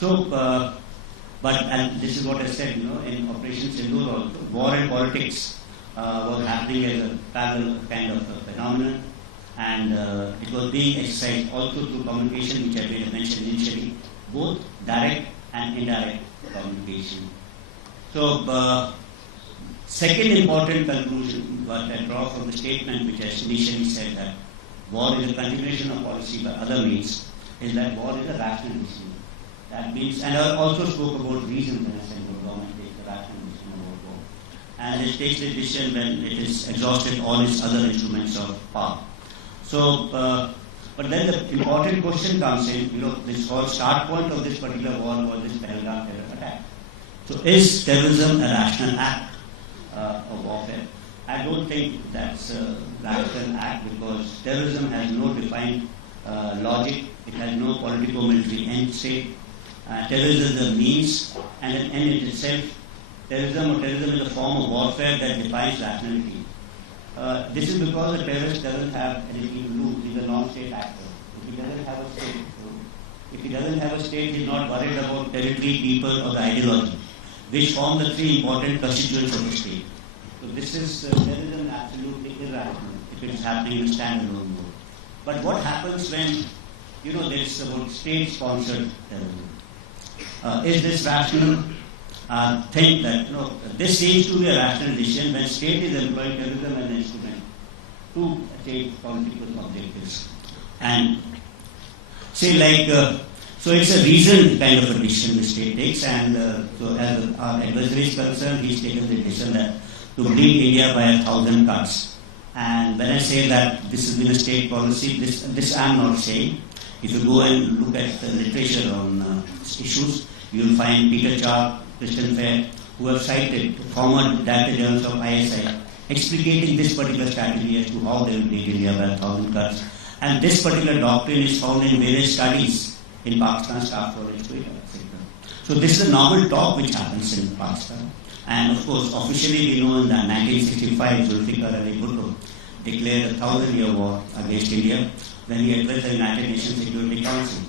So, and this is what I said, in Operation Sindoor also, war and politics was happening as a parallel kind of a phenomenon, and it was being exercised also through communication, which I mentioned initially, both direct and indirect communication. So, second important conclusion what I draw from the statement which I initially said, that war is a continuation of policy by other means, is that war is a rational decision. That means, and I also spoke about reasons when I said the government takes a rational decision about war. And it takes the decision when it is exhausted all its other instruments of power. So, but then the important question comes in, this whole start point of this particular war was this Pahalgam terror attack. So is terrorism a rational act of warfare? I don't think that's a rational act, because terrorism has no defined logic, it has no political-military end state. Terrorism is a means and an end in itself. Terrorism is a form of warfare that defines rationality. This is because the terrorist doesn't have anything to lose. He's a non-state actor. If he doesn't have a state, he's not worried about territory, people, or the ideology, which form the three important constituents of the state. So this is terrorism absolutely irrational if it is happening in a standalone mode. But what happens when there is about state-sponsored terrorism? Is this rational? Think that this seems to be a rational decision when state is employing terrorism as an instrument to achieve political objectives. And say so it's a reasoned kind of a decision the state takes, and so as our adversary is concerned, he's taken the decision that to bring India by 1,000 cuts. And when I say that this has been a state policy, this I'm not saying. If you go and look at the literature on issues, you will find Peter Charp, Christian Fair, who have cited former director generals of ISI, explicating this particular strategy as to how they will bring India by 1,000 cuts. And this particular doctrine is found in various studies in Pakistan, staff college, etc. So this is a normal talk which happens in Pakistan. And of course, officially we know in 1965, Zulfikar Ali Bhutto declared a 1,000-year war against India when he addressed the United Nations Security Council.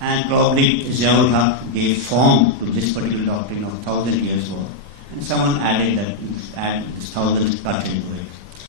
And probably Ziaul Haq gave form to this particular doctrine of 1,000 years war. And someone added that, add this 1,000 cut into it.